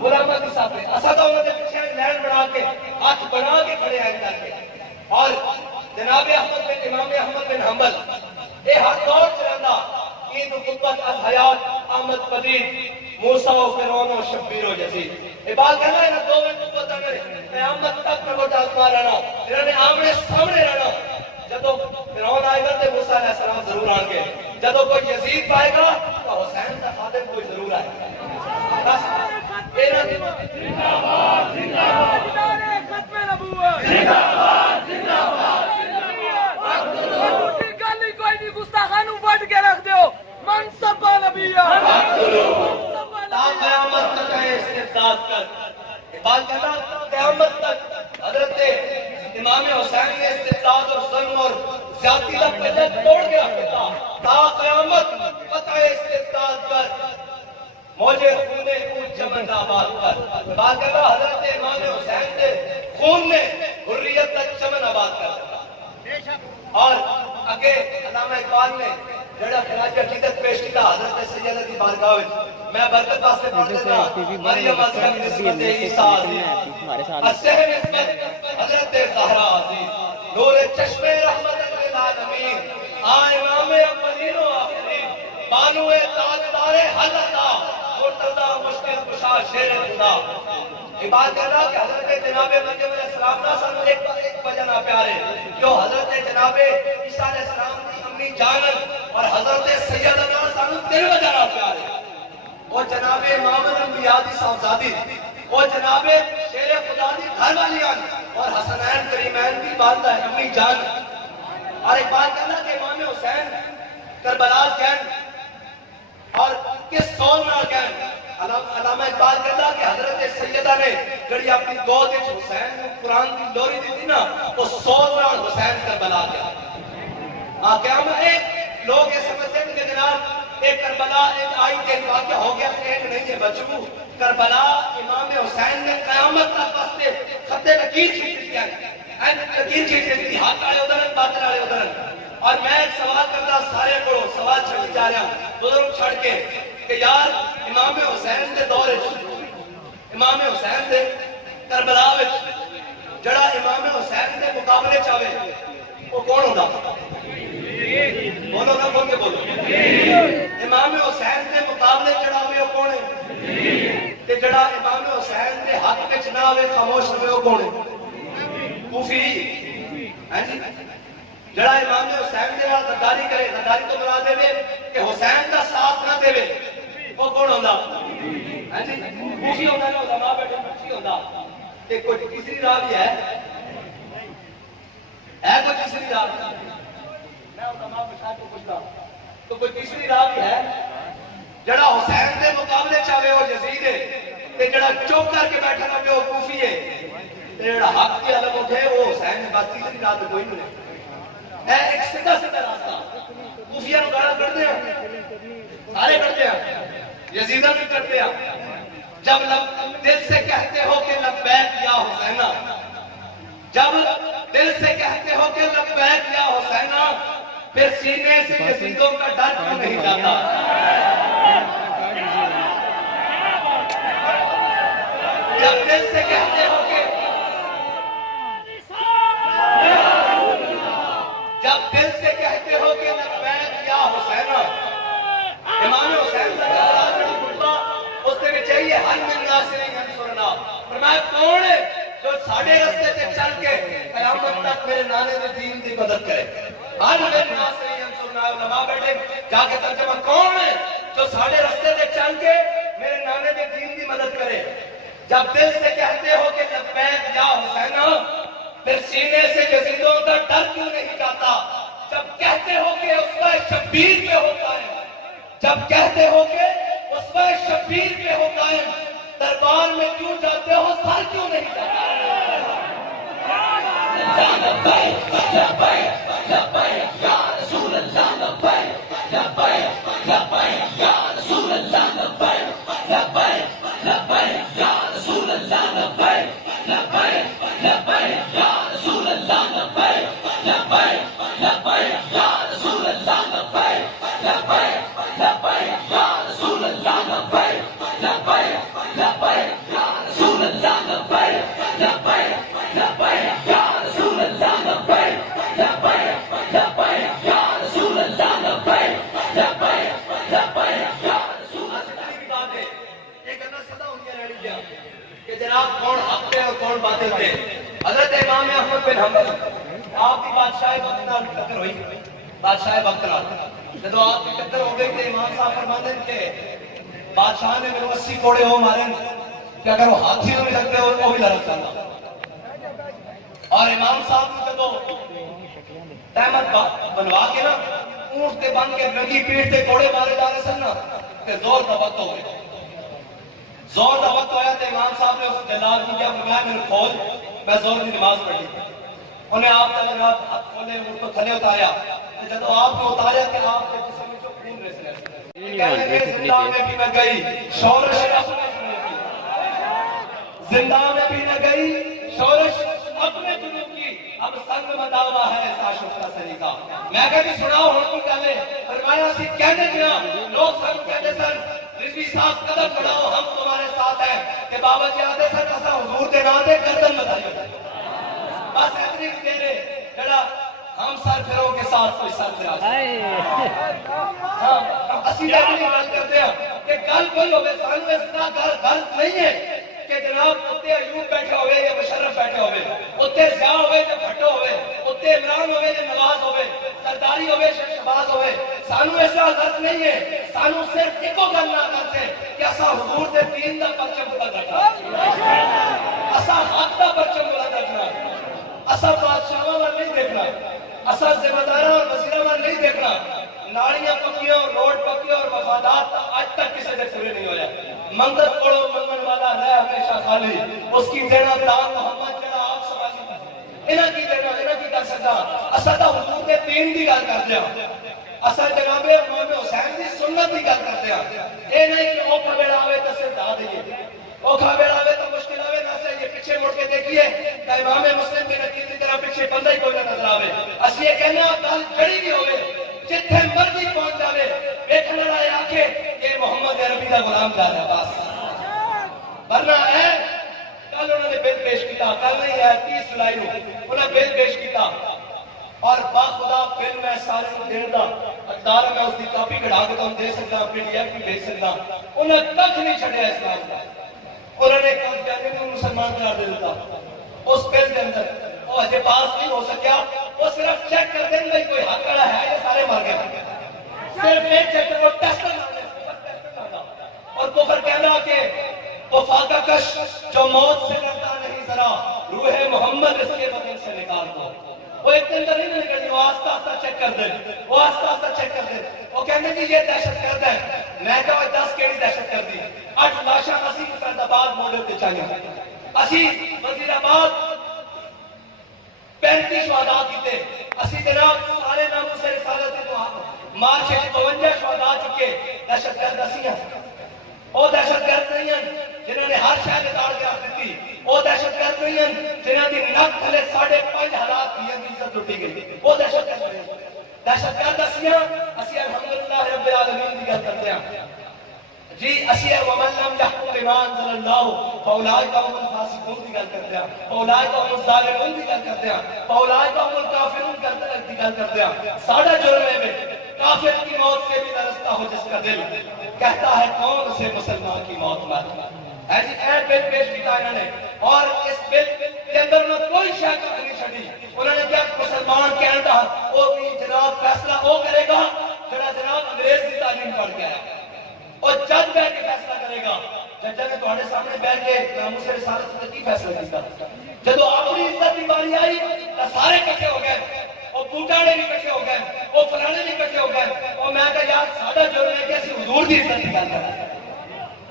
غلام علی صاحب نے اسا تو انہوں نے پیچھے لینڈ بنا کے ہاتھ بنا کے کھڑے ہیں کر کے اور جناب احمد بن امام احمد بن حنبل اے ہاتھ دوڑ چلانا عید و قطبت از حیات احمد قدیر موسیٰ و فرعون و شبیر و یزید یہ بات کہنا ہے نا دو میں قطبت میں قیامت تک میں وہ ڈالتا رہنا انہوں نے آمنے سامنے رہنا جدو فرعون آئے گا تو موسیٰ علیہ السلام ضرور آن گے جدو کوئی یزید پائے گا تو حسین کا خادم کوئی ضرور آئے گا بس اینا دیمہ زندہ باد زندہ باد ختم نبوت زندہ باد زندہ باد چھوٹی گلی کوئی نہیں گستاخانوں بڑھ کے رکھ دیو منصب نبیہ تا قیامت تک ہے استعداد کر بات کہنا قیامت تک حضرت امام حسین نے استعداد اور ظلم اور زیادتی کا پہلے توڑ کے رکھتا تا قیامت پتہ استعداد کر موجے خونے اون چمن آباد کر بات کہنا حضرت امام حسین نے خون نے حریت تک چمن آباد کر اور اگے علامہ اقبال نے جڑا خراج عقیدت پیش کیا حضرت سیدہ کی بارگاہ میں برکت واسطے پڑھ دیتا مریم عظیم نسبت عیسیٰ عزیز السہم نسبت حضرت زہرا عزیز نور چشم رحمت للعالمین امام اولین و آخرین بانو تاجدار حلقہ مرتضی مشکل کشا شیر خدا عباد کرنا کہ حضرت جناب مریم علیہ السلام کا سانو ایک بجنا پیارے جو حضرت جناب عیسیٰ علیہ السلام کی امی جانت اور حضرت سیدنا سانو 3 بجنا پیارے وہ جناب امام الانبیاء دی صاحبزادی وہ جناب شیر خدا دی گھر والی اور حسنین کریمین کی والدہ امی جان اور ایک بات کہنا کہ امام حسین کربلا کہن اور کس سول نہ کہن علامہ اقبال کہتا کہ حضرت سیدہ نے جڑی اپنی گود وچ حسین کو قرآن کی لوری دی تھی نا وہ 100 نال حسین کربلا گیا قیامت ایک لوگ یہ سمجھتے ہیں کہ جناب ایک کربلا ایک آئی کے واقعہ ہو گیا ایک نہیں ہے بچو کربلا امام حسین نے قیامت تک واسطے خط لکیر کھینچ دیا لکیر کھینچ دی ہاتھ والے ادھر باطن والے ادھر اور میں ایک سوال کرتا سارے کو سوال چھڑ جا رہا بزرگ چھڑ کے کہ یار امام حسین دے دور امام حسین دے کربلا وچ جڑا امام حسین دے مقابلے چاہے وہ کون ہوتا بولو نا بول کے بولو امام حسین دے مقابلے جڑا ہوئے وہ کون ہے تے جڑا امام حسین دے حق وچ نہ ہوئے خاموش ہوئے وہ کون ہے کوفی ہیں جی جڑا امام حسین دے نال غداری کرے غداری تو مراد دے کہ حسین دا ساتھ نہ دے وہ کون ہوندا ہیں جی کوفی ہوندا نا علماء بیٹھے کوفی ہوندا تے کوئی تیسری راہ بھی ہے کوئی تیسری راہ میں علماء بچا کو پوچھتا تو کوئی تیسری راہ بھی ہے جڑا حسین دے مقابلے چاہے وہ یزید ہے تے جڑا چوک کر کے بیٹھا نہ وہ کوفی ہے تے جڑا حق کی علم اٹھے وہ حسین ہے بس تیسری راہ کوئی نہیں ہے ایک سیدھا سیدھا راستہ کوفیہ نو گالا کرتے ہیں سارے کرتے ہیں یزیدہ بھی کرتے ہیں جب دل سے کہتے ہو کہ لبیک یا حسینہ جب دل سے کہتے ہو کہ لبیک یا حسینہ پھر سینے سے یزیدوں کا ڈر کیوں نہیں جاتا جب دل سے کہتے ہو کہ جب دل سے کہتے ہو کہ لبیک یا حسین، امام حسین اس نے چاہیے ہر من ناصرین ینصرنا، فرمایا کون ہے جو ساڑھے رستے سے چل کے قیامت تک میرے نانے دے دین دی مدد کرے؟ ہر من ناصرین ینصرنا، علماء بیٹھے جا کے ترجمہ کون ہے جو ساڑھے رستے سے چل کے میرے نانے دے دین دی مدد کرے؟ جب دل سے کہتے ہو کہ لبیک یا حسین، پھر سینے سے یزیدوں کا ڈر کیوں نہیں جاتا؟ جب کہتے ہو کہ اسوہ شبیر پہ ہو قائم، جب کہتے ہو کہ اسوہ شبیر پہ ہو قائم، دربار میں کیوں جاتے ہو سر کیوں نہیں جاتا؟ لبیک لبیک لبیک یا رسول اللہ، لبیک لبیک لبیک یا رسول اللہ، لبیک لبیک لبیک یا رسول اللہ، لبیک لبیک لبیک یا رسول اللہ، لبیک لبیک لبیک یا رسول اللہ، لبیک لبیک لبیک یا رسول اللہ، لبیک لبیک لبیک یا رسول اللہ، لبیک لبیک لبیک یا رسول اللہ، لبیک لبیک لبیک یا رسول اللہ، لبیک لبیک لبیک یا رسول اللہ۔ یہ کرنا صدا ہوں گے رہی گیا کہ جناب کون حق پہ اور کون باطل پہ۔ حضرت امام احمد بن حنبل آپ کی بادشاہ وقت نال ٹکر ہوئی، بادشاہ وقت نال جدو آپ کی ٹکر ہو گئی تو امام صاحب فرماتے ہیں کہ بادشاہ نے میرے 80 کوڑے ہو مارے کہ اگر وہ ہاتھی میں لگتے ہو وہ بھی لڑک جاتا۔ اور امام صاحب نے جدو تحمد بنوا کے نا اونٹ تے بن کے ننگی پیٹھ تے کوڑے مارے جا رہے سن نا کہ زور دا وقت ہو گئے، زور دا وقت ہویا تو امام صاحب نے اس جلال کو کیا فرمایا میرے کھول، میں زور کی نماز پڑھ لی۔ انہیں آپ کا جناب ہاتھ کھولے اونٹ کو تھلے اتاریا، جب آپ نے اتاریا کہ آپ کے جسم میں جو خون رسنے کہنے کہ زندہ میں بھی نہ گئی شورش اپنے جنوب کی، زندہ میں بھی نہ گئی شورش اپنے جنوب کی، اب سنگ مداوا ہے ایسا شکر سلیقہ۔ میں کہا کہ سناؤ ہوں کو کہلے، فرمایا سی کہنے کیا لوگ سن کہتے سن رضوی صاحب قدم بڑھاؤ ہم تمہارے ساتھ ہیں کہ بابا جی آدھے سن ایسا حضور دے نام دے گردن بتائی بس اتنی کہنے جڑا ہم سر پھروں کے ساتھ کوئی سر پھرا ہاں اسی لیے بات کرتے ہیں کہ گل کوئی ہوئے سانو اس کا غلط نہیں ہے کہ جناب اتنے ایوب بیٹھے ہوئے یا مشرف بیٹھے ہوئے، اتنے ضیاء ہوئے یا بھٹو ہوئے، اتنے عمران ہوئے یا نواز ہوئے، سرداری ہوئے یا شہباز ہوئے، سانو اس کا غلط نہیں ہے۔ سانو صرف ایکو گل نہ کرتے کہ اسا حضور دے دین دا پرچم بلند رکھنا، اسا حق دا پرچم بلند رکھنا، اسا بادشاہاں وال نہیں دیکھنا، اسا ذمہ داراں اور وزیراں وال نہیں دیکھنا۔ ناڑیاں پکیاں روڈ پکیاں اور مفادات آج تک کسی سے پورے نہیں ہویا۔ منگت پڑھو منگن والا رہے ہمیشہ خالی، اس کی دینا دان محمد جڑا آپ سوالی انہاں کی دینا انہاں کی کر سکتا۔ اسا تا حضور دے دین دی گل کر دیا، اسا جناب امام حسین دی سنت دی گل کر دیا۔ اے نہیں کہ اوکھا بیڑا آوے تو صرف دا دئیے، اوکھا بیڑا آوے تو مشکل آوے نہ سے یہ پیچھے مڑ کے دیکھیے کہ امام مسلم کے نقید کی طرح پیچھے بندہ ہی کوئی نہ نظر آوے۔ اس یہ کہنا گل کھڑی بھی ہوئے جتھے مرضی پہنچ جاوے ایک لڑائی آکے یہ محمد عربی دا غلام جا رہا بس، ورنہ ہے کل انہوں نے بل پیش کیتا، کل نہیں ہے 30 جولائی نو انہوں نے بل پیش کیتا اور باخدا بل میں سارے کو دین دا اقدار میں اس دی کاپی کڑھا کے تم دے سکتا پی ڈی ایف بھی بھیج سکتا، انہوں نے تک نہیں چھڑیا اسلام کا۔ انہوں نے کل جانے میں مسلمان قرار دے دیتا اس بل کے اندر، وہ اجے پاس نہیں ہو سکیا، وہ صرف چیک کر دیں گے کوئی حق کڑا ہے یہ سارے مار گئے، صرف ایک چیک کر وہ ٹیسٹر مانگے اور کفر کہنا کہ وہ فاقہ کش جو موت سے ڈرتا نہیں ذرا روح محمد اس کے بدن سے نکال دو۔ وہ ایک دن نہیں نکل دی، وہ آستہ آستہ چیک کر دیں، وہ آستہ آستہ چیک کر دیں، وہ کہنے کہ یہ دہشت گرد ہے۔ میں کہا 10 کیڑی دہشت گردی، 8 لاشاں اسی فرد آباد موڑے ہوتے چاہیے، اسی وزیر آباد 35 شہداء کیتے، اسی جناب سارے ناموں سے رسالت مارچ 52 شہداء چکے، دہشت گرد اسی ہیں۔ وہ دہشت گرد نہیں ہیں جنہوں نے ہر شہر اتار کے رکھ دیتی، وہ دہشت گرد نہیں ہیں جنہوں نے نک تھلے 5.5 حالات کی عزت لٹی گئی، وہ دہشت گرد نہیں ہیں۔ دہشت گرد اسی ہیں، اسی الحمدللہ رب العالمین کی گل کرتے ہیں۔ جی اسی ومن لم يحكم بما انزل الله فاولئك هم الفاسقون کی گل کرتے ہیں، فاولئك هم الظالمون کی گل کرتے ہیں، فاولئك هم الكافرون کی گل کرتے ہیں۔ ساڈا جرم ہے کافر کی موت سے بھی نرستا ہو جس کا دل، کہتا ہے کون سے مسلمان کی موت مر ہے جی۔ اے بل پیش کیا انہوں نے، اور اس بل کے اندر نہ کوئی شک نہیں چھڑی۔ انہوں نے کیا مسلمان کہتا وہ بھی جناب فیصلہ وہ کرے گا جڑا جناب انگریز کی تعلیم پڑھ گیا ہے، اور جج بیٹھ کے فیصلہ کرے گا۔ ججا نے تھوڑے سامنے بیٹھ کے ناموس رسالت تے کی فیصلہ کیتا؟ جدو اپنی عزت کی باری آئی تو سارے کٹھے ہو گئے، اور بوٹاڑے بھی کٹھے ہو گئے، اور فلانے بھی کٹھے ہو گئے، اور میں کہا یار ساڈا جرم ہے کہ اسی حضور دی عزت کی گل کریں۔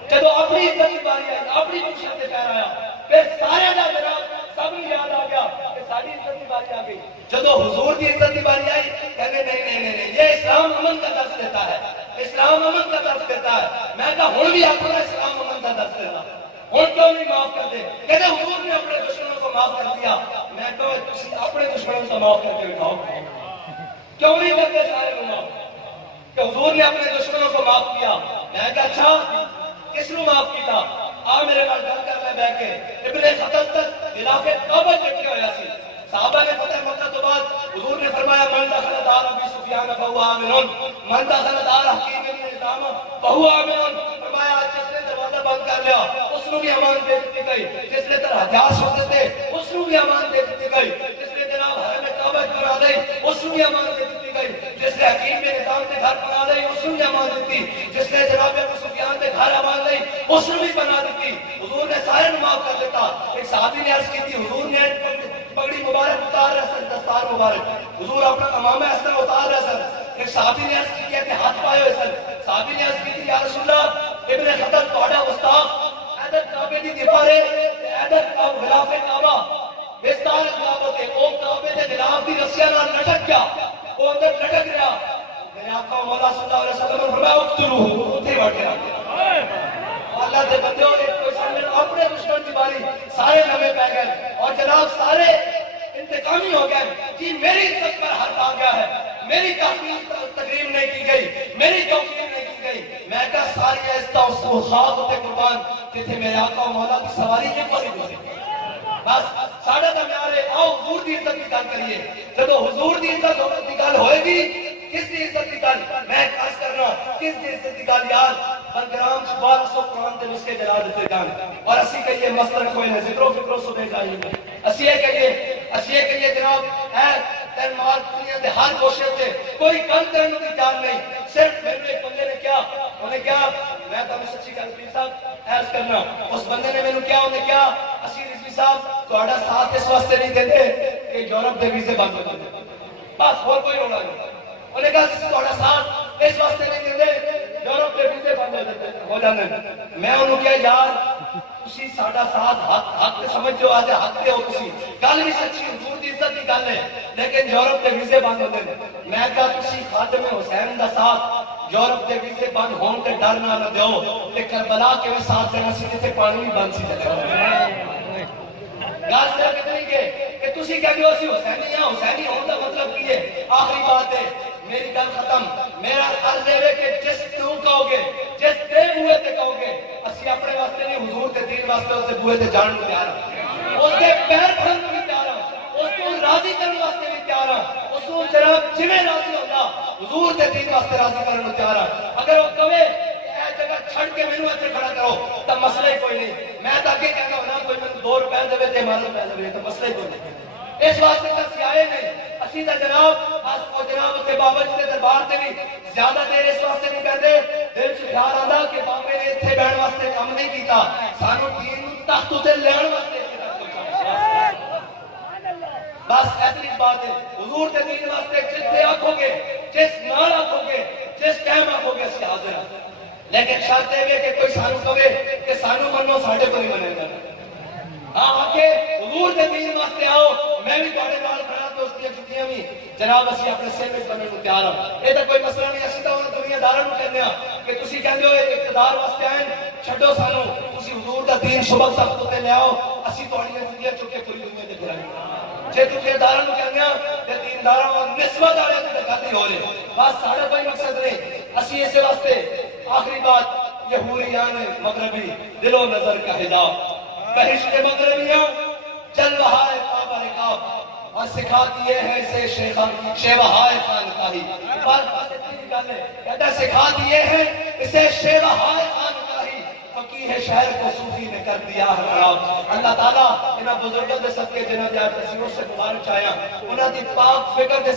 جدو اپنی عزت کی باری آئی، اپنی پوچھا سے پیر آیا، پھر سارے دا جناب سب نے یاد آ گیا کہ ساری عزت کی باری آ گئی۔ جدو حضور کی عزت کی باری آئی کہنے نہیں یہ اسلام امن کا درس دیتا ہے، اسلام امن کا درس دیتا ہے۔ میں کہا ہن بھی اپنا اسلام امن کا درس دیتا، ہن کیوں نہیں معاف کرتے؟ کہتے حضور نے اپنے دشمنوں کو معاف کر دیا۔ میں کہا تسی اپنے دشمنوں کو معاف کر کے دکھاؤ، کیوں نہیں کرتے سارے لوگ معاف کہ حضور نے اپنے دشمنوں کو معاف کیا؟ میں کہا اچھا کس نے معاف کیا؟ آ میرے پاس گل کر لے بیٹھ کے۔ ابن خطل تک خلاف کعبہ کٹھے ہویا سی، صحابہ نے فتح مکہ تو بعد حضور نے فرمایا من دخل دار ابی سفیان فهو آمن، من دخل دار حکیم بن حزام فهو آمن۔ فرمایا جس نے دروازہ بند کر لیا اس کو بھی امان دے دی گئی، جس نے طرح حجاز ہوتے تھے اس کو بھی امان دے دی گئی، جس نے جناب حرم کعبہ بنا لی اس کو بھی امان دے دی گئی، جس نے حکیم بن حزام کے گھر بنا لی اس کو بھی امان دی، جس نے جناب ابو سفیان کے گھر امان لی اس کو بھی بنا دی۔ حضور نے سارے معاف کر دیتا۔ ایک صحابی نے عرض کی تھی حضور نے پگڑی مبارک اتار رہا سر، دستار مبارک حضور اپنا امامہ اس طرح اتار رہا سر۔ ایک صحابی نے عرض کی کہ ہاتھ پائے ہوئے سر، صحابی نے عرض کی تھی یا رسول اللہ ابن خطل توڑا استاد ایدت کعبے دی دیوارے ایدت غلاف کعبہ بستار کعبہ تے او کعبے دے غلاف دی رسیاں نال لٹک گیا، وہ اندر لٹک رہا۔ میرے آقا مولا صلی اللہ علیہ وسلم نے فرمایا اقتلوہ، اوتھے بیٹھ گیا۔ اللہ دے بندے کوئی سامنے اپنے دشمن کی باری سارے نمے پہ گئے اور جناب سارے انتقامی ہو گئے۔ جی میری عزت پر حق آ گیا ہے، میری تقریم نہیں کی گئی، میری توقیر نہیں کی گئی۔ میں کہا ساری ایستا اس کو خاک ہوتے قربان کہ تھے میرے آقا مولا کی سواری کے پاس ہوئی۔ بس ساڑھا دا میارے آؤ حضور دی عزت کی گل کریے۔ جب حضور دی عزت کی گل ہوئے گی کس دی عزت کی گل؟ میں خاص کر رہا کس دی عزت کی گل؟ یار بلگرام 1200 قرآن دے نسخے جلا دیتے گان اور اسی کہیے مسلک کوئی نہ ذکر و فکر و سبے جائیے گا۔ اسی کہیے جناب اے تین مال دنیا دے ہر گوشے سے کوئی کم کرنے کی جان نہیں۔ صرف میرے ایک بندے نے کیا انہیں کیا میں تو سچی گل پیر صاحب عرض کرنا اس بندے نے میرے کیا انہیں کیا اسی رضوی صاحب تھوڑا ساتھ اس واسطے نہیں دیتے کہ یورپ دے ویزے بند ہو جاتے، بس اور کوئی رولا نہیں۔ انہیں کہا تھوڑا ساتھ اس واسطے نہیں دیتے یورپ کے ویزے بند ہو جانے۔ میں انہوں کیا یار تسی ساڈا ساتھ حق سمجھ جو آج حق دے ہو تسی گل بھی سچی حضور دی عزت کی گل ہے لیکن یورپ کے ویزے بند ہوتے ہیں۔ میں کہا تسی خادم حسین دا ساتھ یورپ کے ویزے بند ہون کے ڈر نہ دیو کہ کربلا کے میں ساتھ دینا سی جتنے پانی بھی بند سی چلے گل صرف اتنی کہ تسی کہہ دیو اسی حسینی ہون دا مطلب کی ہے۔ آخری بات ہے میری گل ختم، میرا عرض ہے کہ جس تو کہو گے جس دے بوئے تے کہو گے اسی اپنے واسطے نہیں حضور تے دین واسطے اس دے بوئے تے جان کو تیار ہاں، اس دے پیر پھڑن کو بھی تیار ہاں، اس کو راضی کرنے واسطے بھی تیار ہاں، اس کو جناب جویں راضی ہوتا حضور تے دین واسطے راضی کرنے کو تیار ہاں۔ اگر وہ کہے اے جگہ چھڑ کے مینوں اتنے کھڑا کرو تو مسئلہ ہی کوئی نہیں، میں تو اگے کہنا ہونا کوئی مینوں 2 روپے دے تے مال روپے دے تو مسئلہ ہی کوئی نہیں۔ اس واسطے تک سیائے نہیں اسی دا جناب اس کو جناب تے بابا جی دے دربار تے بھی زیادہ دیر اس واسطے نہیں کہتے دل چ خیال آندا کہ بابے نے ایتھے بیٹھن واسطے کام نہیں کیتا، سانو دین تخت تے لین واسطے بس ایسی بات ہے۔ حضور تے دین واسطے جتنے آکھو گے جس نال آکھو گے جس ٹائم آکھو گے اسی حاضر ہیں، لیکن شرط یہ کہ کوئی سانو کہے کہ سانو منو ساڈے کو نہیں منے گا۔ ہاں آکے حضور دے دین واسطے آؤ میں بھی تواڈے نال کھڑا تے اس دی جتیاں بھی جناب اسی اپنے سر وچ بننے کو تیار ہاں۔ یہ تو کوئی مسئلہ نہیں، اسی تو دنیا داراں نوں کہندے ہاں کہ تسی کہندے ہو اقتدار واسطے آئے چھڈو سانو تسی حضور دا دین صبح تخت تے لے آؤ اسی تواڈیاں زندگیاں چکے پوری دنیا تے پھرائیں۔ جے دنیا داراں نوں کہندے ہاں تے دینداراں نال نسبت والے تے گل نہیں ہو رہی، بس ساڈا کوئی مقصد نہیں۔ اسی اس واسطے آخری بات یہ حوریان مغربی دل و نظر کا حجاب، بہشت مغربیاں جلوہائے کعب رکاب، اور سکھاتی ہے اسے شیوہائے خانقاہی، کہتا سکھاتی ہے اسے شیوہائے خانقاہی، فقیہ شہر کو صوفی نے کر دیا ہے خراب۔ اللہ تعالیٰ انہاں بزرگوں دے صدقے جنہاں دی آج تسیروں سے مبارک چاہیا، انہاں دی پاک فکر دے